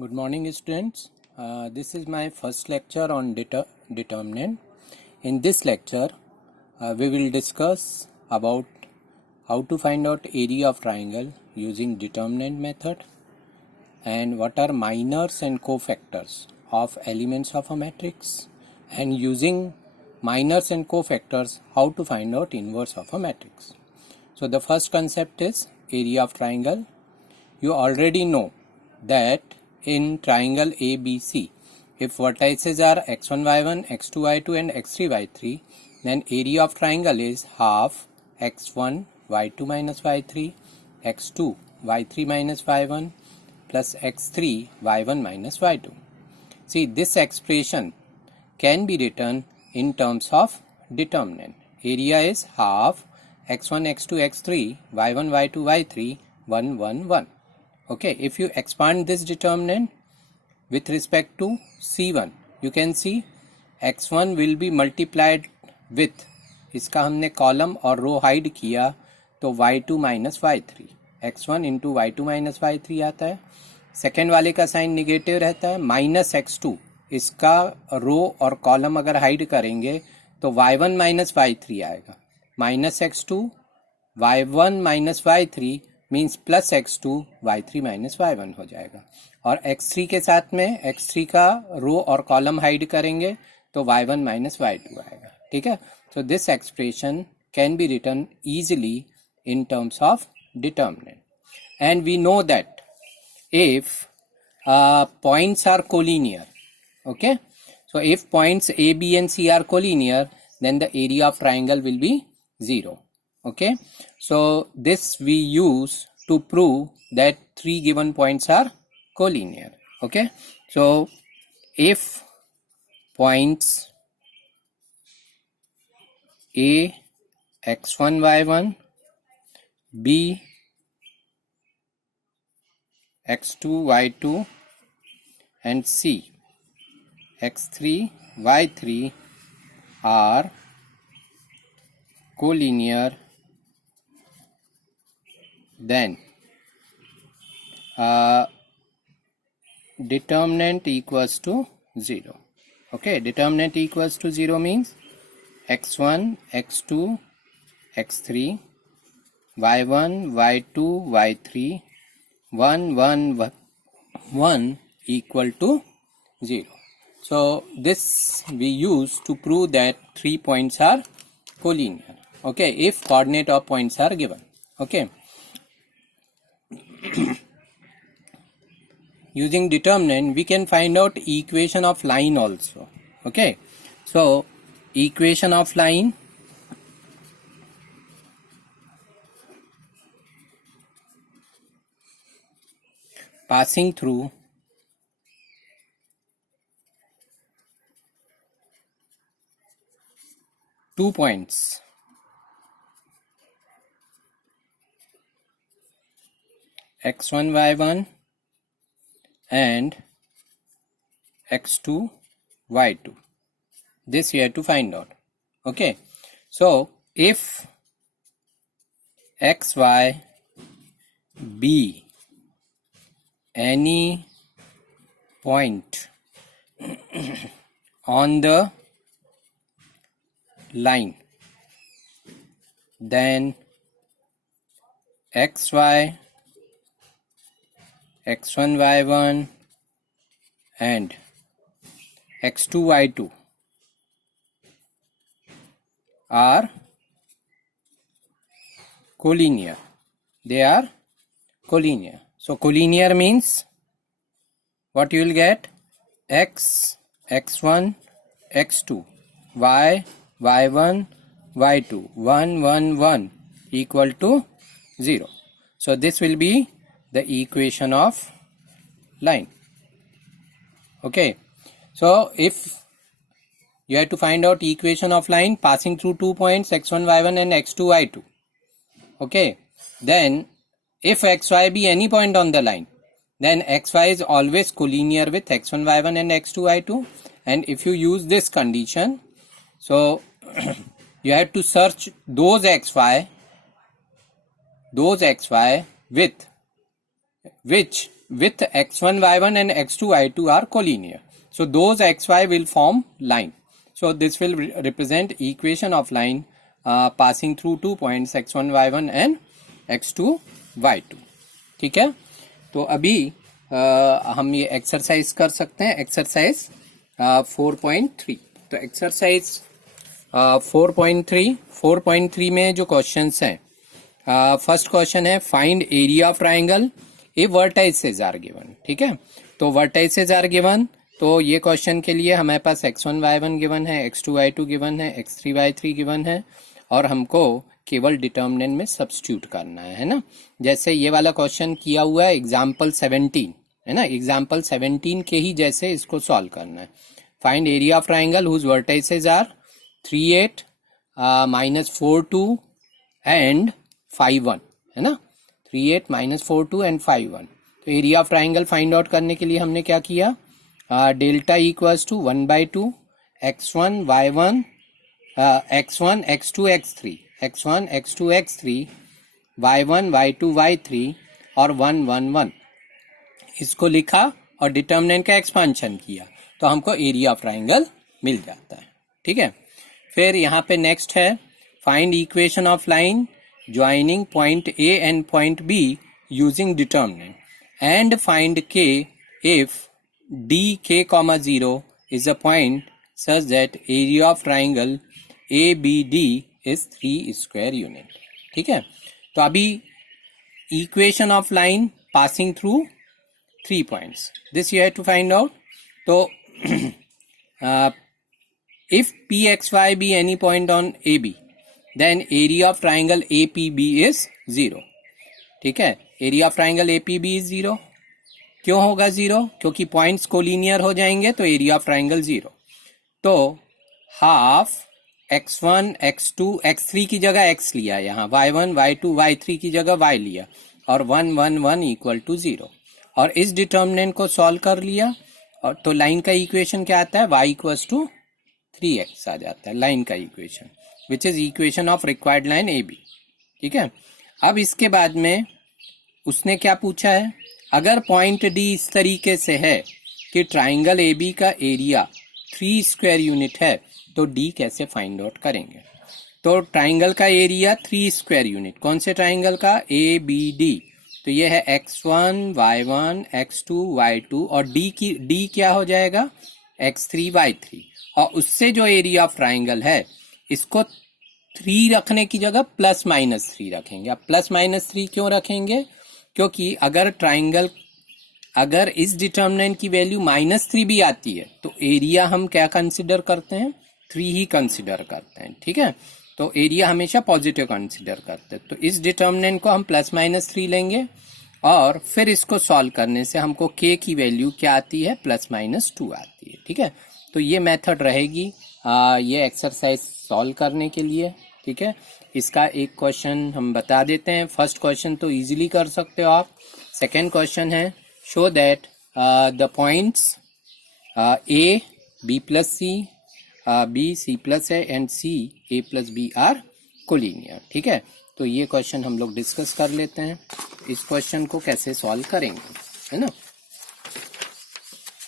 Good morning, students. This is my first lecture on determinant. In this lecture, we will discuss about how to find out area of triangle using determinant method and what are minors and cofactors of elements of a matrix, and using minors and cofactors how to find out inverse of a matrix. So the first concept is area of triangle. You already know that in triangle ABC, if vertices are x1, y1, x2, y2 and x3, y3, then area of triangle is half x1, y2 minus y3, x2, y3 minus y1 plus x3, y1 minus y2. See, this expression can be written in terms of determinant. Area is half x1, x2, x3, y1, y2, y3, 1, 1, 1. Okay, if you expand this determinant with respect to C1, you can see x1 will be multiplied with, इसका हमने column और रो hide किया तो y2 minus y3, x1 into y2 minus y3 आता है. Second वाले का sign negative रहता है, माइनस x2, इसका रो और कॉलम अगर हाइड करेंगे तो y1 माइनस y3 आएगा, minus x2 y1 minus y3 means plus x2 y3 minus y1 हो जाएगा. और x3 के साथ में x3 का रो और कॉलम हाइड करेंगे तो y1 माइनस y2 आएगा. ठीक है, so this expression can be written easily in terms of determinant. And we know that if points are collinear, okay, so if points A, B and C are collinear, then the area of triangle will be 0. Okay, so this we use to prove that three given points are collinear. Okay, so if points A x1 y1, B x2 y2 and C x3 y3 are collinear, then determinant equals to 0. Okay, determinant equals to 0 means x1, x2, x3, y1, y2, y3, 1, 1, 1 equal to 0. So this we use to prove that 3 points are collinear. Okay, if coordinate of points are given. Okay. Using determinant we can find out equation of line also. Okay, so equation of line, passing through two points x1 y1 and x2 y2. This we have to find out. Okay, so if xy be any point on the line, then xy, x1 y1 and x2 y2 are collinear. They are collinear. So collinear means what you will get? X, x1, x2, y, y1, y2, 1, 1, 1 equal to 0. So this will be the equation of line. Okay, so if you have to find out equation of line passing through 2 points x1 y1 and x2 y2. Okay, then if xy be any point on the line, then xy is always collinear with x1 y1 and x2 y2. And if you use this condition, so you have to search those xy with which with x1 y1 and x2 y2 are collinear. So those xy will form line. So this will represent equation of line passing through 2 points x1 y1 and x2 y2. ठीक है, तो अभी हम ये exercise कर सकते हैं, exercise 4.3. तो एक्सरसाइज 4.3 में जो क्वेश्चंस हैं, फर्स्ट क्वेश्चन है find area of triangle a vertices are given. ठीक है, तो वर्टाइसेस आर गिवन, तो ये क्वेश्चन के लिए हमारे पास x1 y1 गिवन है, x2 y2 गिवन है, x3 y3 गिवन है, और हमको केवल डिटर्मिनेंट में सब्स्टिट्यूट करना है ना. जैसे ये वाला क्वेश्चन किया हुआ है एग्जाम्पल 17 है ना, एग्जाम्पल 17 के ही जैसे इसको सॉल्व करना है. Find area of triangle whose vertices are 3 8 -4 2 and 5 1 है ना, 3 8 -4 2 एंड 5 1. तो area of triangle find out करने के लिए हमने क्या किया, delta equals to 1/2 x1 y1 x1 x2 x3 x1 x2 x3 y1 y2 y3 और 1 1 1 इसको लिखा और डिटर्मिनेंट का एक्सपांशन किया तो हमको एरिया ऑफ ट्राइंगल मिल जाता है. ठीक है, फिर यहाँ पे नेक्स्ट है find equation of line joining point A and point be using determinant and find के if dk, 0 is a point such that area of triangle ABD is 3 square unit. ठीक है, तो अभी equation of line passing through 3 points, this you have to find out. तो if pxy be any point on AB, then area of triangle APB is 0. ठीक है, area of triangle APB is 0. क्यों होगा 0? क्योंकि पॉइंट्स कोलिनियर हो जाएंगे तो area of triangle 0. तो हाफ x1 x2 x3 की जगह x लिया, यहाँ y1 y2 y3 की जगह y लिया और 1 1 1 इक्वल टू 0 और इस डिटर्मिनेंट को सॉल्व कर लिया. और तो लाइन का इक्वेशन क्या आता है, y इक्वल्स टू 3x आ जाता है लाइन का equation, which is equation of required line A B. ठीक है, अब इसके बाद में उसने क्या पूछा है, अगर पॉइंट डी इस तरीके से है कि ट्राइंगल ए बी का एरिया 3 स्क्वायर यूनिट है तो डी कैसे फाइंड आउट करेंगे. तो ट्राइंगल का एरिया 3 स्क्वायर यूनिट, कौन से ट्राइंगल का, ए बी डी. तो ये है x1 y1 x2 y2 और डी क्या हो जाएगा, x3 y3. और उससे जो एरिया ऑफ ट्राइंगल है इसको 3 रखने की जगह +-3 रखेंगे. अब +-3 क्यों रखेंगे, क्योंकि अगर इस डिटर्मिनेंट की वैल्यू -3 भी आती है तो एरिया हम क्या कंसिडर करते हैं, 3 ही कंसिडर करते हैं. ठीक है, तो एरिया हमेशा पॉजिटिव कंसिडर करते हैं. तो इस डिटर्मिनेंट को हम +-3 लेंगे और फिर इसको सॉल्व करने से हमको k की वैल्यू क्या आती है, +-2 आती है. ठीक है, तो ये मेथड रहेगी ये एक्सरसाइज सॉल्व करने के लिए. ठीक है, इसका एक क्वेश्चन हम बता देते हैं. फर्स्ट क्वेश्चन तो इजीली कर सकते हो आप. सेकेंड क्वेश्चन है show that the points A B plus C, B C plus A and C A plus B are collinear. ठीक है, तो ये क्वेश्चन हम लोग डिस्कस कर लेते हैं, इस क्वेश्चन को कैसे सॉल्व करेंगे, है ना.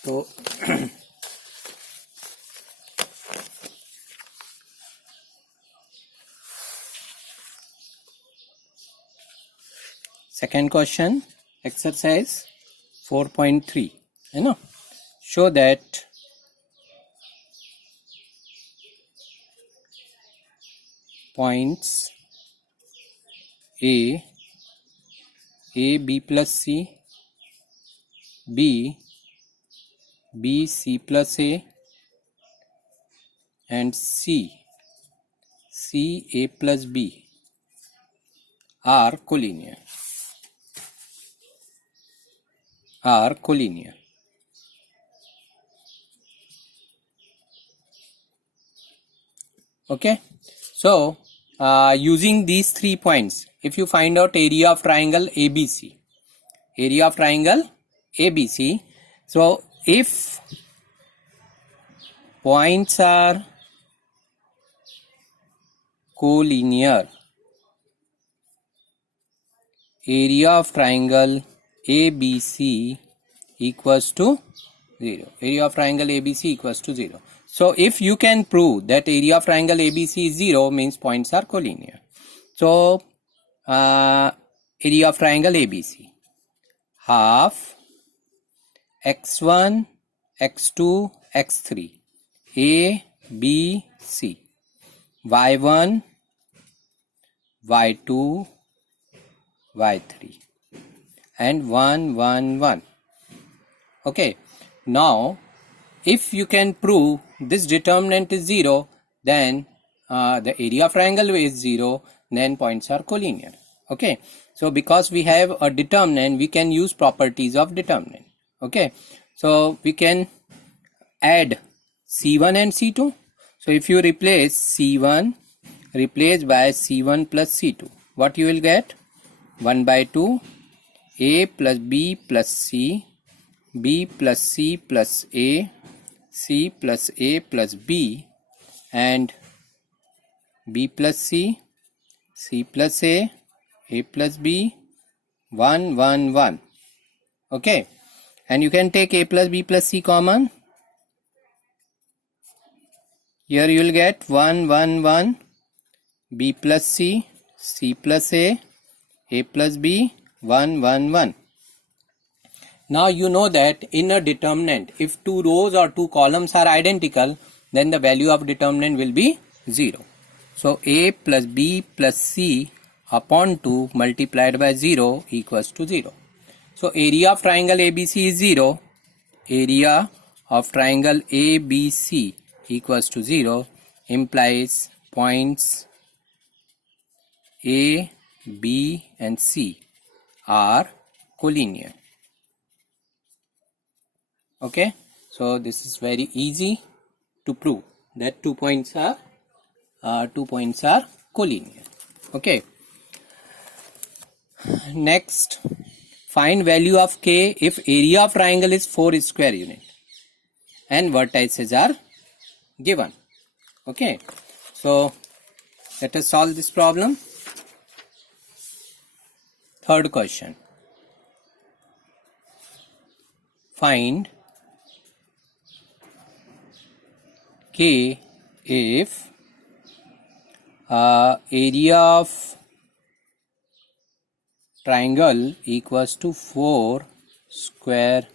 तो सेकेंड क्वेश्चन एक्सरसाइज 4.3 है ना. Show that points A B plus C, B C plus A and C A plus B are collinear. Okay, so using these 3 points, if you find out area of triangle ABC, so if points are collinear, area of triangle ABC equals to 0. Area of triangle ABC equals to 0. So if you can prove that area of triangle ABC is 0, means points are collinear. So area of triangle ABC, half x1 x2 x3, A B C, y1 y2 y3 and 1 1 1. Okay, now if you can prove this determinant is 0, then the area of triangle is 0, then points are collinear. Okay, so because we have a determinant, we can use properties of determinant. Okay, so we can add C1 and C2. So if you replace C1 replaced by C1 plus C2, what you will get? 1 by 2 A plus B plus C, B plus C plus A, C plus A plus B, and B plus C, C plus A plus B, 1 1 1. Okay, and you can take A plus B plus C common. Here you will get 1 1 1, B plus C, C plus A plus B, 1 1 1. Now you know that in a determinant, if two rows or two columns are identical, then the value of determinant will be 0. So A plus B plus C upon 2 multiplied by 0 equals to 0. So area of triangle ABC is 0. Area of triangle ABC equals to 0 implies points A, B and C are collinear. Okay, so this is very easy to prove that two points are collinear. Okay, next, find value of K if area of triangle is 4 square unit and vertices are given. Okay, so let us solve this problem. Third question, find K if area of triangle equals to 4 square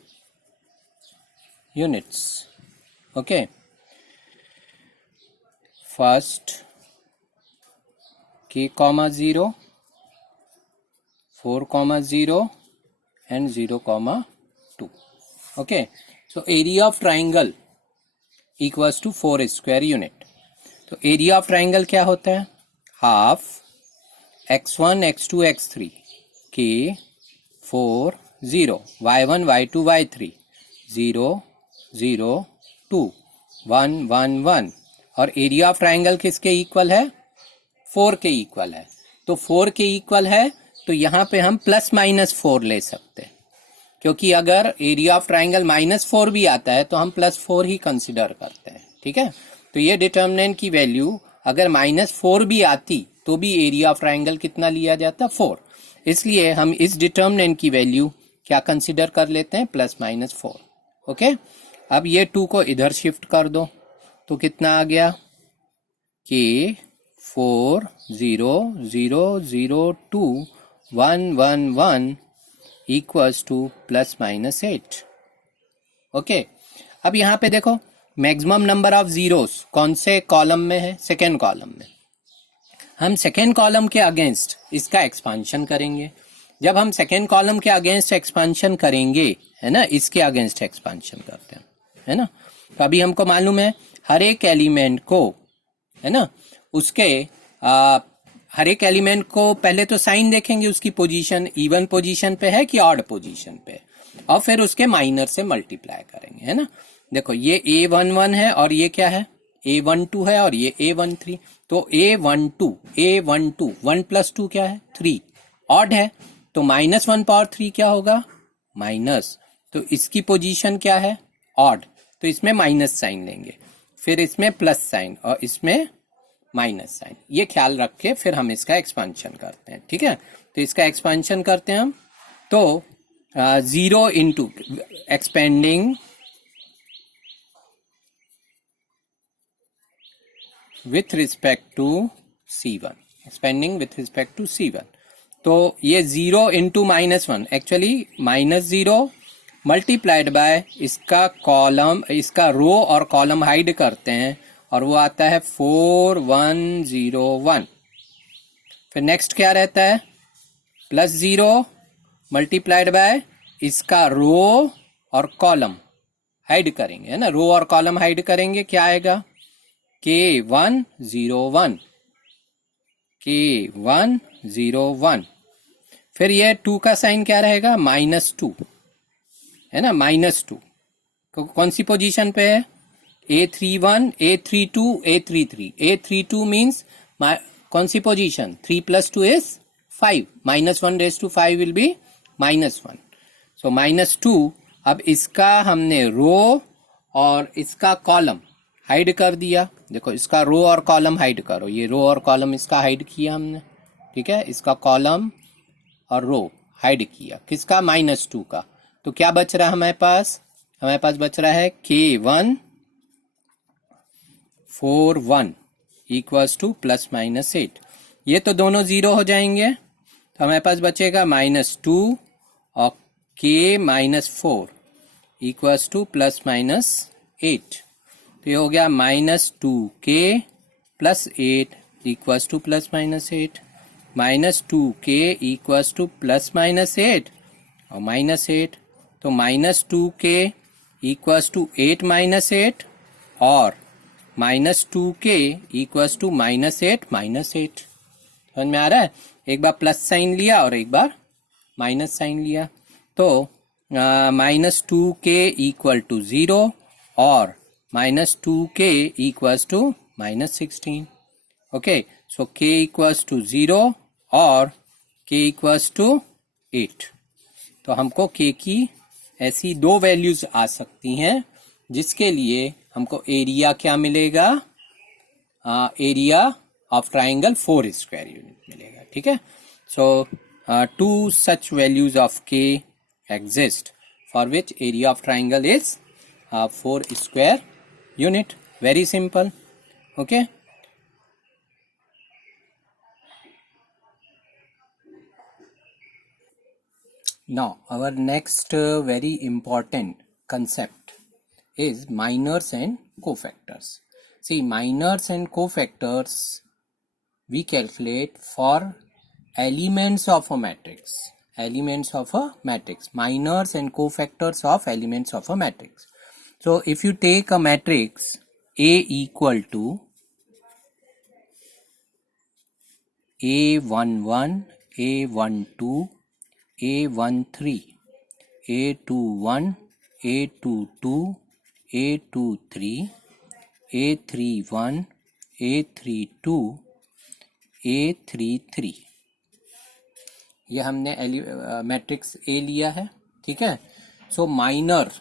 units. Okay, first K comma 0, 4 comma 0 and 0 comma 2. Okay, so area of triangle equals to 4 square unit. तो area of triangle क्या होता है? Half x1 x2 x3 के 4 0 y1 y2 y3 0 0 2 1 1 1 और area of triangle किसके equal है? 4 के equal है. तो 4 के इक्वल है तो यहाँ पे हम प्लस माइनस 4 ले सकते हैं, क्योंकि अगर एरिया ऑफ ट्राइंगल -4 भी आता है तो हम +4 ही कंसिडर करते हैं. ठीक है, तो ये डिटर्मिनेंट की वैल्यू अगर -4 भी आती तो भी एरिया ऑफ ट्राइंगल कितना लिया जाता? 4. इसलिए हम इस डिटर्मिनेंट की वैल्यू क्या कंसिडर कर लेते हैं? +-4. ओके, अब ये 2 को इधर शिफ्ट कर दो तो कितना आ गया? K 4 0 0 0 2 1 1 1 equals to +-8. ओके, अब यहाँ पे देखो मैक्सिमम नंबर ऑफ जीरोस कौन से कॉलम में है? सेकेंड कॉलम में. हम सेकेंड कॉलम के अगेंस्ट इसका एक्सपांशन करेंगे. जब हम सेकेंड कॉलम के अगेंस्ट एक्सपांशन करेंगे, है ना, इसके अगेंस्ट एक्सपांशन करते हैं, है ना, तो अभी हमको मालूम है हर एक एलिमेंट को, है ना, उसके हर एक एलिमेंट को पहले तो साइन देखेंगे, उसकी पोजीशन इवन पोजीशन पे है कि ऑड पोजीशन पे, और फिर उसके माइनर से मल्टीप्लाई करेंगे, है ना. देखो ये A11 है और ये क्या है? A12 है और ये A13. तो A12 1 + 2 क्या है? 3. ऑड है तो -1/3 क्या होगा? माइनस. तो इसकी पोजीशन क्या है? ऑड. तो इसमें माइनस साइन लेंगे, फिर इसमें प्लस साइन और इसमें माइनस साइन. ये ख्याल रख के फिर हम इसका एक्सपांशन करते हैं. ठीक है, तो इसका एक्सपांशन करते हैं हम. तो 0 into expanding with respect to C1, expanding with respect to C1. तो ये 0 इंटू -1, एक्चुअली -0 मल्टीप्लाइड बाय इसका कॉलम, इसका रो और कॉलम हाइड करते हैं और वो आता है 4101. फिर नेक्स्ट क्या रहता है, +0 मल्टीप्लाइड बाय इसका रो और कॉलम हाइड करेंगे, है ना, रो और कॉलम हाइड करेंगे, क्या आएगा K101, K101. फिर ये 2 का साइन क्या रहेगा, -2, है ना, -2. कौन सी पोजीशन पे है, A31, A32, A33. A32 means कौन सी position, 3 + 2 is 5, -1 raised to 5 will be -1. So -2. अब इसका हमने रो और इसका कॉलम हाइड कर दिया. देखो इसका रो और कॉलम हाइड करो, ये रो और कॉलम इसका हाइड किया हमने, ठीक है, इसका कॉलम और रो हाइड किया, किसका, -2 का. तो क्या बच रहा है हमारे पास, बच रहा है K141 इक्वल्स टू +-8. ये तो दोनों 0 हो जाएंगे, तो हमारे पास बचेगा -2 और K-4 इक्वल्स टू +-8. तो ये हो गया -2K + 8 equals to +-8, -2K equals to +-8 और -8. तो -2K इक्वल्स टू 8 - 8 और -2K इक्वल्स टू -8 -8. समझ में आ रहा है, एक बार प्लस साइन लिया और एक बार माइनस साइन लिया. तो -2K इक्वल टू 0 और -2K equals to -16. Okay, so K equals to 0 और K equals to 8. तो हमको K की ऐसी 2 वैल्यूज आ सकती हैं जिसके लिए हमको एरिया क्या मिलेगा, area of triangle 4 square unit मिलेगा, ठीक है. सो 2 such values of K exist for which area of triangle is 4 square unit. Very simple. Okay, now our next very important concept is minors and cofactors. See, minors and cofactors we calculate for elements of a matrix, minors and cofactors of elements of a matrix. So if you take a matrix A equal to A11, A12, A13, A21, A22, A23, A31, A32, A33, ये हमने matrix A लिया है, ठीक है. So minor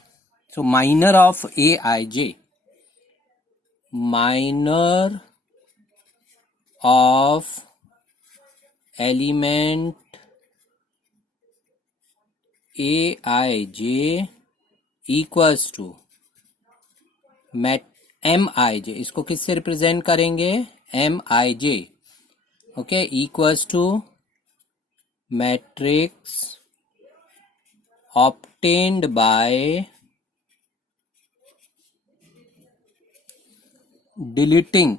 of Aij, minor of element Aij equals to Mij, इसको किससे represent करेंगे, Mij. Okay, equals to matrix obtained by deleting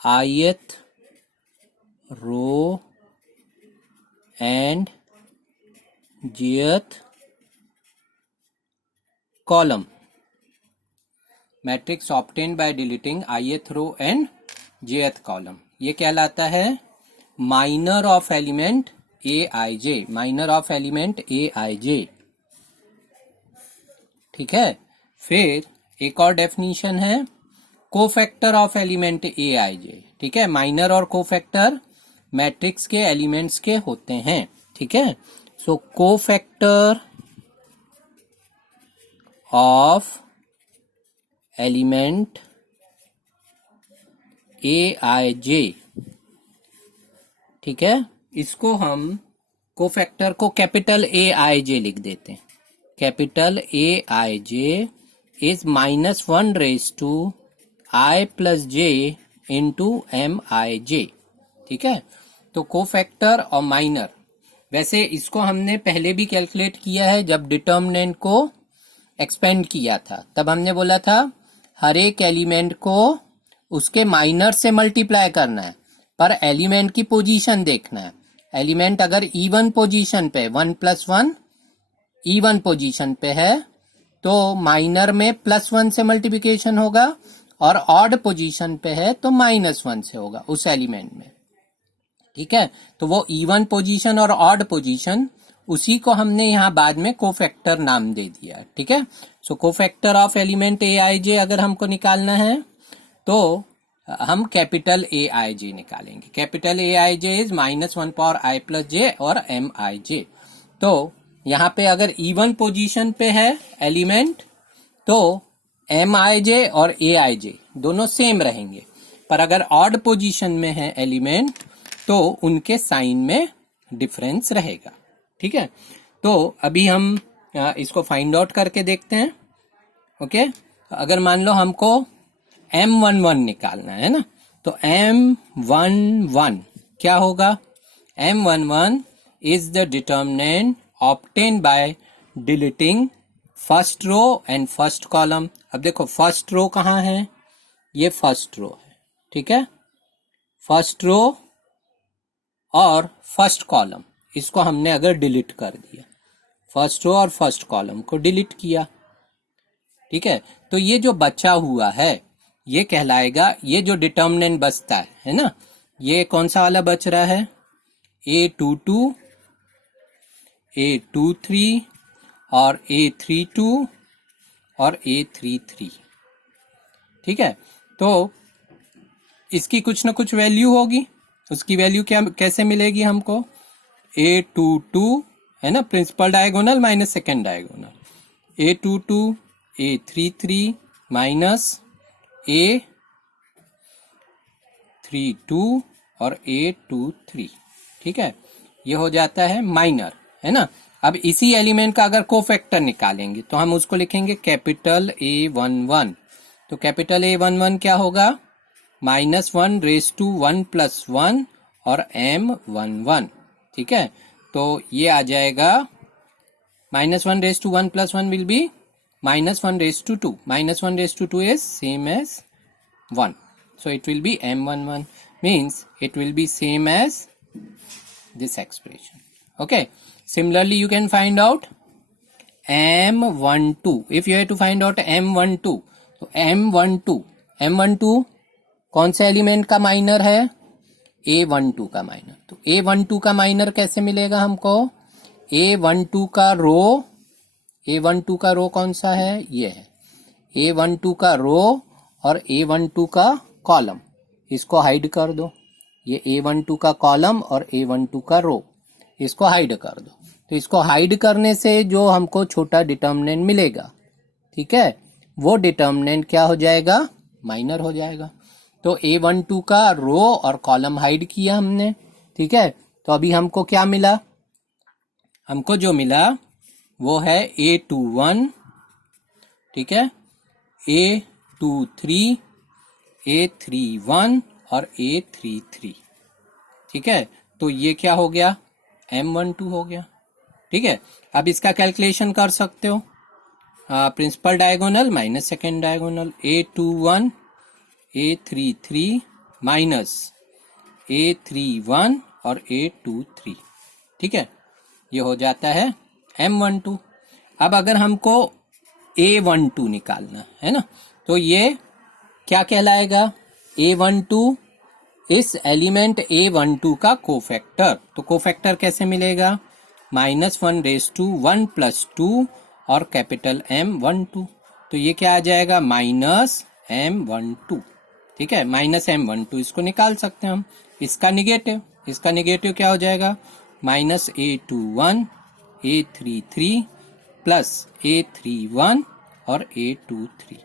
ith row and jth column. Matrix obtained by deleting ith row and jth column. ये कहलाता है minor of element Aij, minor of element Aij, ठीक है. फिर एक और definition है cofactor of element Aij, ठीक है. माइनर और कोफैक्टर मैट्रिक्स के एलिमेंट्स के होते हैं, ठीक है. सो कोफैक्टर ऑफ एलिमेंट Aij, ठीक है, इसको हम कोफैक्टर को कैपिटल Aij लिख देते हैं। Capital Aij is -1/i+j into Mij, ठीक है। तो कोफैक्टर और माइनर, वैसे इसको हमने पहले भी कैलकुलेट किया है जब डिटर्मिनेंट को एक्सपेंड किया था, तब हमने बोला था हर एक एलिमेंट को उसके माइनर से मल्टीप्लाई करना है, पर एलिमेंट की पोजीशन देखना है। एलिमेंट अगर इवन पोजीशन पे 1 + 1 इवन पोजीशन पे है तो माइनर में +1 से मल्टीप्लिकेशन होगा, और ऑड पोजीशन पे है तो -1 से होगा उस एलिमेंट में, ठीक है। तो वो इवन पोजीशन और ऑड पोजीशन, उसी को हमने यहाँ बाद में कोफैक्टर नाम दे दिया, ठीक है। सो कोफैक्टर ऑफ एलिमेंट Aij अगर हमको निकालना है तो हम कैपिटल Aij निकालेंगे। कैपिटल Aij इज -1/i+j और Mij। तो यहाँ पे अगर इवन पोजीशन पे है एलिमेंट तो Mij और Aij दोनों सेम रहेंगे, पर अगर ऑड पोजीशन में है एलिमेंट तो उनके साइन में डिफरेंस रहेगा, ठीक है। तो अभी हम इसको फाइंड आउट करके देखते हैं, ओके। अगर मान लो हमको M11 निकालना है ना, तो M11 क्या होगा? M11 is the determinant obtain by deleting first row and first column. अब देखो फर्स्ट रो कहाँ है, ये फर्स्ट रो है, ठीक है। फर्स्ट रो और फर्स्ट कॉलम, इसको हमने अगर डिलीट कर दिया, फर्स्ट रो और फर्स्ट कॉलम को डिलीट किया, ठीक है, तो ये जो बचा हुआ है ये कहलाएगा, ये जो डिटर्मिनेंट बचता है ना, ये कौन सा वाला बच रहा है? A22, A23 और A32 और A33, ठीक है। तो इसकी कुछ ना कुछ वैल्यू होगी, उसकी वैल्यू क्या कैसे मिलेगी हमको? A22 है ना, principal diagonal minus second diagonal, A22 A33 minus A32 और A23, ठीक है, ये हो जाता है माइनर, है ना। अब इसी एलिमेंट का अगर कोफैक्टर निकालेंगे तो हम उसको लिखेंगे कैपिटल A11। तो कैपिटल A11 क्या होगा? -1/1 + 1 और M11, ठीक है। तो ये आ जाएगा -1/1 + 1 will be -1/2. -1/2 is same as 1. So it will be M11, means it will be same as this expression. Okay. Similarly, you can find out M12. If you have to find out M12, तो M12 कौन से element का minor है? A12 का minor. तो A12 का minor कैसे मिलेगा हमको? A12 का रो कौन सा है? ये है A12 का रो और A12 का कॉलम, इसको हाइड कर दो। ये A12 का कॉलम और A12 का रो, इसको हाइड कर दो। तो इसको हाइड करने से जो हमको छोटा डिटर्मिनेंट मिलेगा, ठीक है, वो डिटर्मिनेंट क्या हो जाएगा? माइनर हो जाएगा। तो A12 का रो और कॉलम हाइड किया हमने, ठीक है। तो अभी हमको क्या मिला? हमको जो मिला वो है A21, ठीक है, A23, A31 और A33, ठीक है। तो ये क्या हो गया? M12 हो गया, ठीक है। अब इसका कैलकुलेशन कर सकते हो, principal diagonal minus second diagonal, A21 A33 minus A31 और A23, ठीक है, ये हो जाता है M12। अब अगर हमको A12 निकालना है ना, तो ये क्या कहलाएगा? A12 इस एलिमेंट A12 का कोफैक्टर। तो कोफैक्टर कैसे मिलेगा? -1/1 + 2 और कैपिटल M12। तो ये क्या आ जाएगा? -M12, ठीक है, -M12 इसको निकाल सकते हैं हम। इसका निगेटिव क्या हो जाएगा? -A21 A33 + A31 और A23,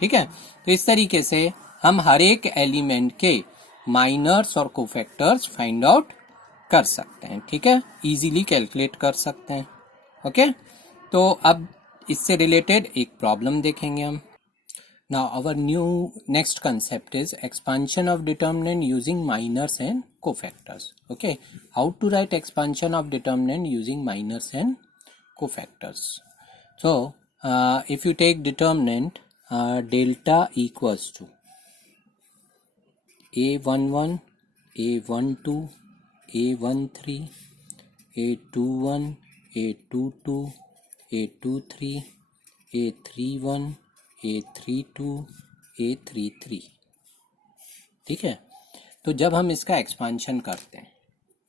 ठीक है। तो इस तरीके से हम हर एक एलिमेंट के माइनर्स और कोफैक्टर्स फाइंड आउट कर सकते हैं, ठीक है, इजीली कैलकुलेट कर सकते हैं। ओके, तो अब इससे रिलेटेड एक प्रॉब्लम देखेंगे हम। Now our new next concept is expansion of determinant using minors and cofactors. Okay, how to write expansion of determinant using minors and cofactors? So if you take determinant delta equals to a11, a12, a13, a21, a22, a23, a31, a32, a33, ठीक है। तो जब हम इसका expansion करते हैं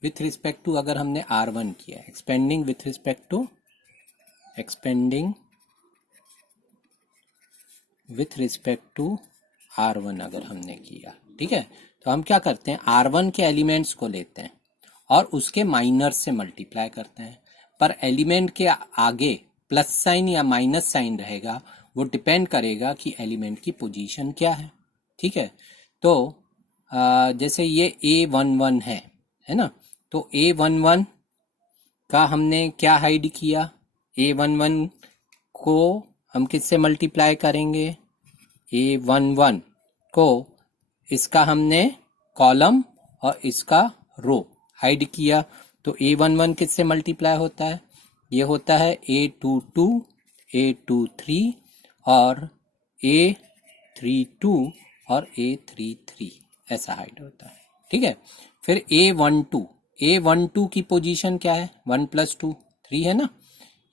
with respect to, अगर हमने R1 किया, expanding with respect to, expanding with respect to R1 अगर हमने किया, ठीक है, तो हम क्या करते हैं, R1 के एलिमेंट्स को लेते हैं और उसके माइनर से मल्टीप्लाई करते हैं, पर एलिमेंट के आगे प्लस साइन या माइनस साइन रहेगा, वो डिपेंड करेगा कि एलिमेंट की पोजीशन क्या है, ठीक है। तो जैसे ये A11 है ना, तो A11 का हमने क्या हाइड किया, A11 को हम किससे मल्टीप्लाई करेंगे, A11 को इसका हमने कॉलम और इसका रो हाइड किया, तो A11 किससे मल्टीप्लाई होता है, ये होता है A22, A23 और A32 और A33, ऐसा हाइड होता है, ठीक है। फिर A12 की पोजीशन क्या है, 1 + 2 3 है ना,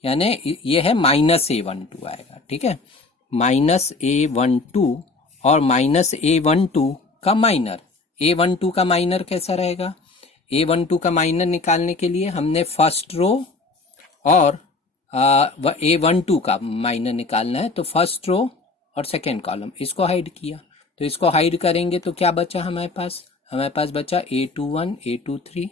यानी ये है -A12 आएगा, ठीक है, -A12 और -A12 का माइनर, A12 का माइनर कैसा रहेगा, A12 का माइनर निकालने के लिए हमने फर्स्ट रो और A12 का माइनर निकालना है, तो फर्स्ट रो और सेकेंड कॉलम इसको हाइड किया, तो इसको हाइड करेंगे तो क्या बचा हमारे पास बचा A21, A23,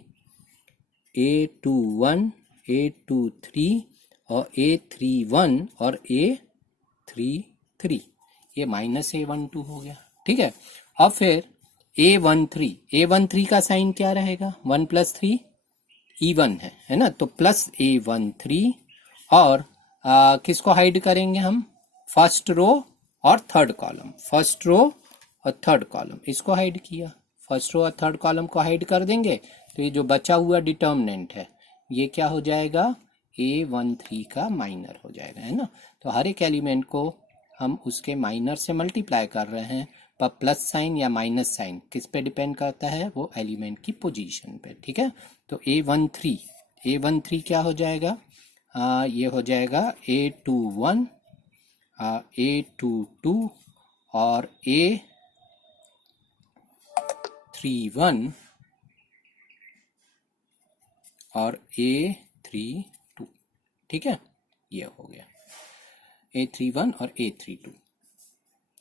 A21, A23 और A31 और A33, ये -A12 हो गया, ठीक है। अब फिर A13 का साइन क्या रहेगा, 1 + 3 even है ना, तो +A13 और किसको हाइड करेंगे हम, फर्स्ट रो और थर्ड कॉलम, फर्स्ट रो और थर्ड कॉलम इसको हाइड किया, फर्स्ट रो और थर्ड कॉलम को हाइड कर देंगे, तो ये जो बचा हुआ डिटर्मिनेंट है ये क्या हो जाएगा, A13 का माइनर हो जाएगा, है ना। तो हर एक एलिमेंट को हम उसके माइनर से मल्टीप्लाई कर रहे हैं, पर प्लस साइन या माइनस साइन किस पे डिपेंड करता है, वो एलिमेंट की पोजीशन पे, ठीक है। तो A13 क्या हो जाएगा, ये हो जाएगा A21, A22 और A31 और A32, ठीक है, ये हो गया A31 और A32,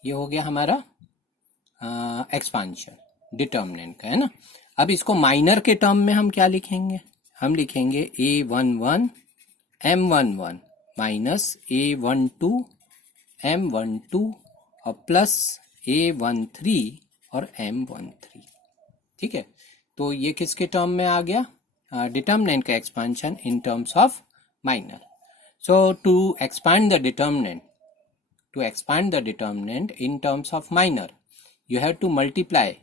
ये हो गया हमारा एक्सपांशन डिटर्मिनेंट का, है ना। अब इसको माइनर के टर्म में हम क्या लिखेंगे, हम लिखेंगे A11 M11 minus A12 M12 और प्लस A13 और M13, ठीक है। तो ये किसके टर्म में आ गया, डिटर्मिनेंट का expansion in terms of minor. So to expand the determinant in terms of minor, you have to multiply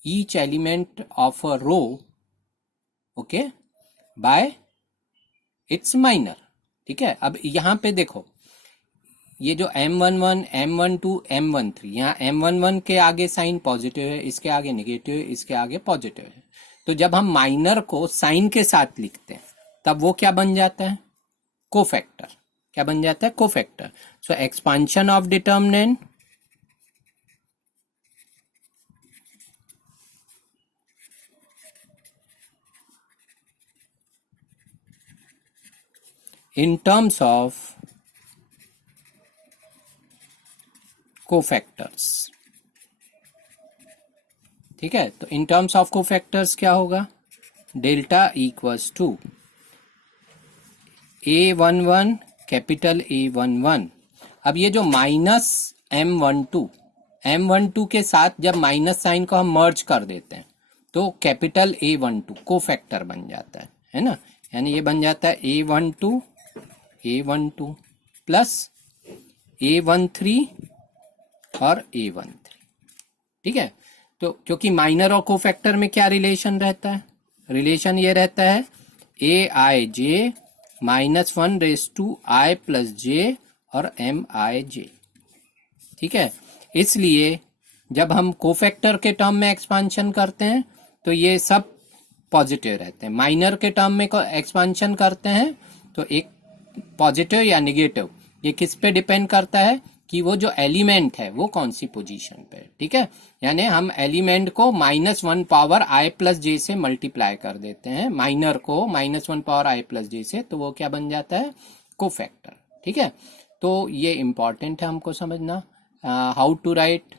each element of a row, okay, by its minor, ठीक है। अब यहाँ पे देखो, ये जो M11, M12, M13, यहाँ M11 के आगे साइन पॉजिटिव है, इसके आगे नेगेटिव है, इसके आगे पॉजिटिव है, तो जब हम माइनर को साइन के साथ लिखते हैं तब वो क्या बन जाता है, कोफैक्टर, क्या बन जाता है, cofactor. So expansion of determinant in terms of cofactors, ठीक है। तो इन टर्म्स ऑफ कोफैक्टर्स क्या होगा, delta equals to A11 capital A11, अब ये जो -M12 M12 के साथ जब माइनस साइन को हम मर्ज कर देते हैं तो कैपिटल A12 को फैक्टर बन जाता है ना, यानी ये बन जाता है A12 प्लस A13 और A13, ठीक है। तो क्योंकि माइनर और कोफैक्टर में क्या रिलेशन रहता है, रिलेशन ये रहता है AIJ -1/i+j और MIJ, ठीक है। इसलिए जब हम कोफैक्टर के टर्म में एक्सपांशन करते हैं तो ये सब पॉजिटिव रहते हैं, माइनर के टर्म में एक्सपांशन करते हैं तो एक पॉजिटिव या निगेटिव, ये किस पे डिपेंड करता है कि वो जो एलिमेंट है वो कौन सी पोजीशन पे है, ठीक है। यानी हम एलिमेंट को -1 पावर i+j से मल्टीप्लाई कर देते हैं, माइनर को -1 पावर i+j से, तो वो क्या बन जाता है, कोफैक्टर, ठीक है। तो ये इंपॉर्टेंट है हमको समझना, how to write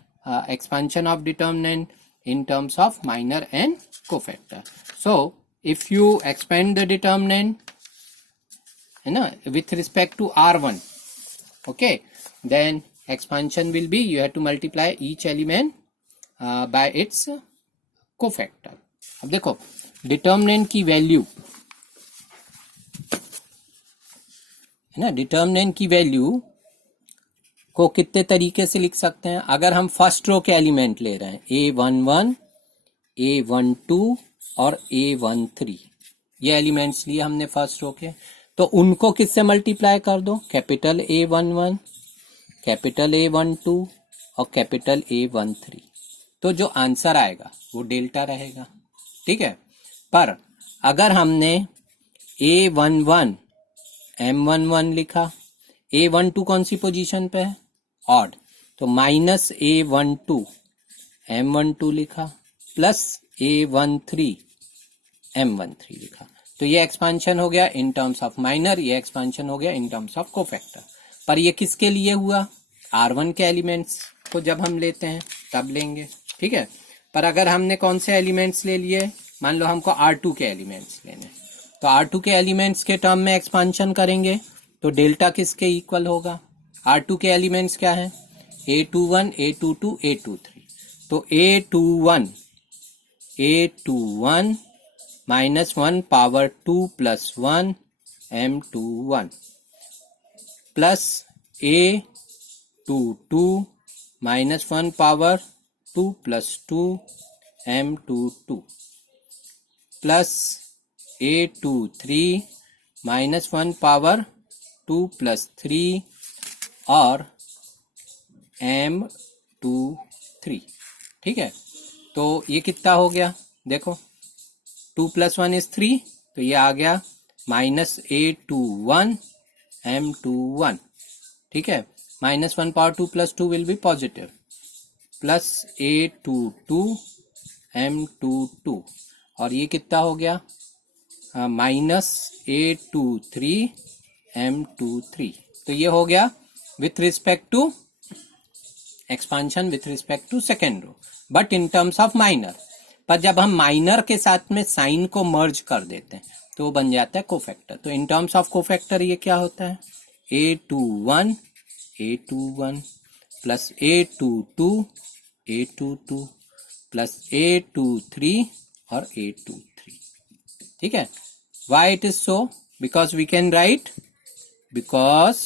expansion of determinant in terms of minor and cofactor. So if you expand the determinant, है ना, with respect to R1, okay, then expansion will be you have to multiply each element by its cofactor. अब देखो determinant की value, है ना, determinant की value को कितने तरीके से लिख सकते हैं। अगर हम फर्स्ट रो के एलिमेंट ले रहे हैं A11, A12 और A13, ये एलिमेंट्स लिए हमने फर्स्ट रो के, तो उनको किससे मल्टीप्लाई कर दो, कैपिटल A11, कैपिटल A12 और कैपिटल A13, तो जो आंसर आएगा वो डेल्टा रहेगा, ठीक है। पर अगर हमने A11 M11 लिखा, A12 कौन सी पोजीशन पे है, ऑड, तो -A12 M12 लिखा प्लस A13 M13 लिखा, तो ये एक्सपांशन हो गया इन टर्म्स ऑफ माइनर, ये एक्सपांशन हो गया इन टर्म्स ऑफ कोफैक्टर। पर ये किसके लिए हुआ, R1 के एलिमेंट्स को जब हम लेते हैं तब लेंगे, ठीक है। पर अगर हमने कौन से एलिमेंट्स ले लिए, मान लो हमको R2 के एलिमेंट्स लेने, तो R2 के एलिमेंट्स के टर्म में एक्सपांशन करेंगे तो डेल्टा किसके इक्वल होगा, R2 के एलिमेंट्स क्या है, A21, A22, A23, तो A21 -1 power 2 + 1 M21 plus A22 -1 power 2 + 2 M22 plus A23 -1 power 2 + 3 और M23, ठीक है। तो ये कितना हो गया, देखो 2 + 1 = 3, तो ये आ गया -A21 M21, ठीक है। -1 power 2 + 2 will be positive, plus A22 M22, और ये कितना हो गया, -A23 M23, तो ये हो गया with respect to expansion with respect to second row, but in terms of minor. पर जब हम माइनर के साथ में साइन को मर्ज कर देते हैं तो वो बन जाता है कोफैक्टर। तो इन टर्म्स ऑफ कोफैक्टर ये क्या होता है, A21 plus A22 plus A23 और A23, ठीक है। Why it is so, because we can write, because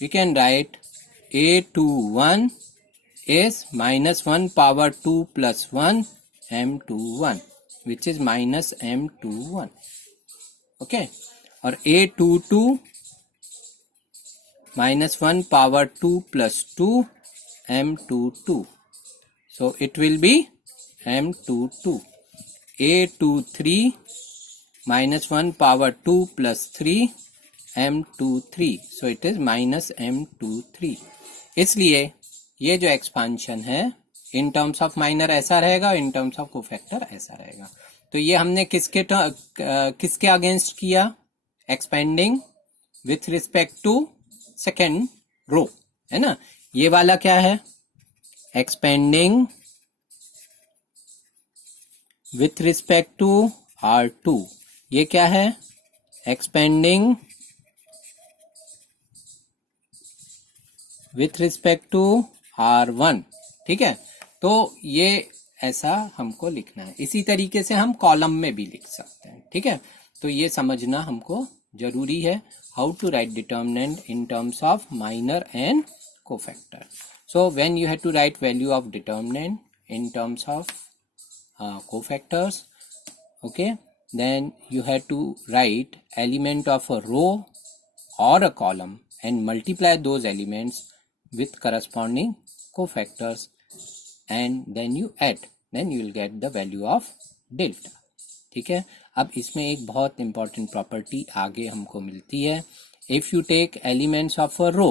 we can write A21 is -1 power 2 + 1 M21, which is -M21, okay, और A22 -1 power 2 + 2 M22, so it will be M22. A23 -1 power 2 + 3 M23, so it is -M23। इसलिए ये जो expansion है इन terms of minor ऐसा रहेगा, इन terms of cofactor ऐसा रहेगा। तो ये हमने किसके अगेंस्ट किया, expanding with respect to second row, है ना। ये वाला क्या है, expanding with respect to R2, ये क्या है, expanding with respect to R1, ठीक है। तो ये ऐसा हमको लिखना है। इसी तरीके से हम कॉलम में भी लिख सकते हैं, ठीक है। तो ये समझना हमको जरूरी है, how to write determinant in terms of minor and cofactor. So when you have to write value of determinant in terms of cofactors, okay, then you have to write element of a row or a column and multiply those elements with corresponding cofactors, and then you add, then you will get the value of delta, ठीक है। अब इसमें एक बहुत important property आगे हमको मिलती है, if you take elements of a row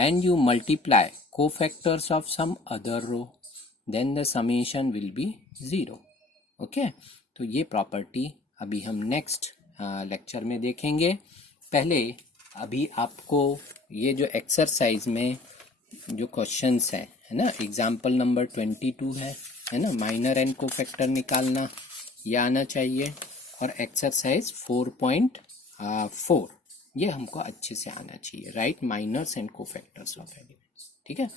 and you multiply cofactors of some other row, then the summation will be 0, okay। तो ये प्रॉपर्टी अभी हम नेक्स्ट लेक्चर में देखेंगे। पहले अभी आपको ये जो एक्सरसाइज में जो क्वेश्चंस है ना, एग्जाम्पल नंबर 22 है ना, माइनर एंड कोफैक्टर निकालना ये आना चाहिए, और एक्सरसाइज 4.4 ये हमको अच्छे से आना चाहिए, right minors and cofactors of elements, ठीक है।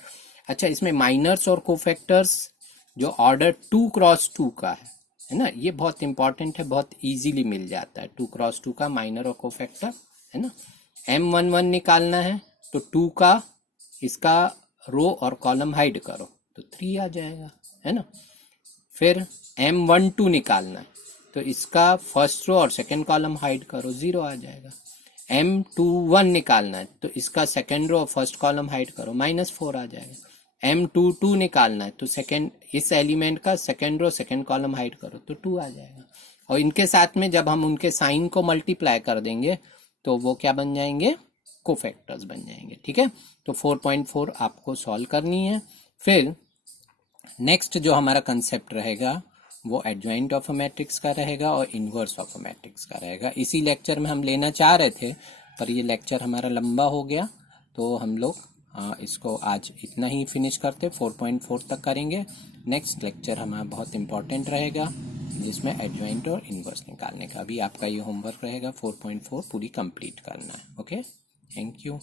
अच्छा, इसमें माइनर्स और कोफैक्टर्स जो ऑर्डर 2x2 का है ना, ये बहुत इंपॉर्टेंट है, बहुत इजीली मिल जाता है 2x2 का माइनर और कोफैक्टर, है ना। M11 निकालना है तो 2 का इसका रो और कॉलम हाइड करो तो 3 आ जाएगा, है ना। फिर M12 निकालना है तो इसका फर्स्ट रो और सेकंड कॉलम हाइड करो, 0 आ जाएगा। M21 निकालना है तो इसका सेकंड रो और फर्स्ट कॉलम हाइड करो, -4 आ जाएगा। M22 निकालना है तो सेकंड, इस एलिमेंट का second row second column hide करो तो 2 आ जाएगा। और इनके साथ में जब हम उनके साइन को मल्टीप्लाई कर देंगे तो वो क्या बन जाएंगे, कोफैक्टर्स बन जाएंगे, ठीक है। तो 4.4 आपको सॉल्व करनी है। फिर नेक्स्ट जो हमारा कंसेप्ट रहेगा वो एडजॉइंट ऑफ अ मैट्रिक्स का रहेगा और इनवर्स ऑफ अ मैट्रिक्स का रहेगा। इसी लेक्चर में हम लेना चाह रहे थे पर ये लेक्चर हमारा लंबा हो गया, तो हम लोग इसको आज इतना ही फिनिश करते, 4.4 तक करेंगे। नेक्स्ट लेक्चर हमारा बहुत इंपॉर्टेंट रहेगा जिसमें एडजॉइंट और इनवर्स निकालने का। अभी आपका ये होमवर्क रहेगा 4.4 पूरी कंप्लीट करना है, ओके। Thank you.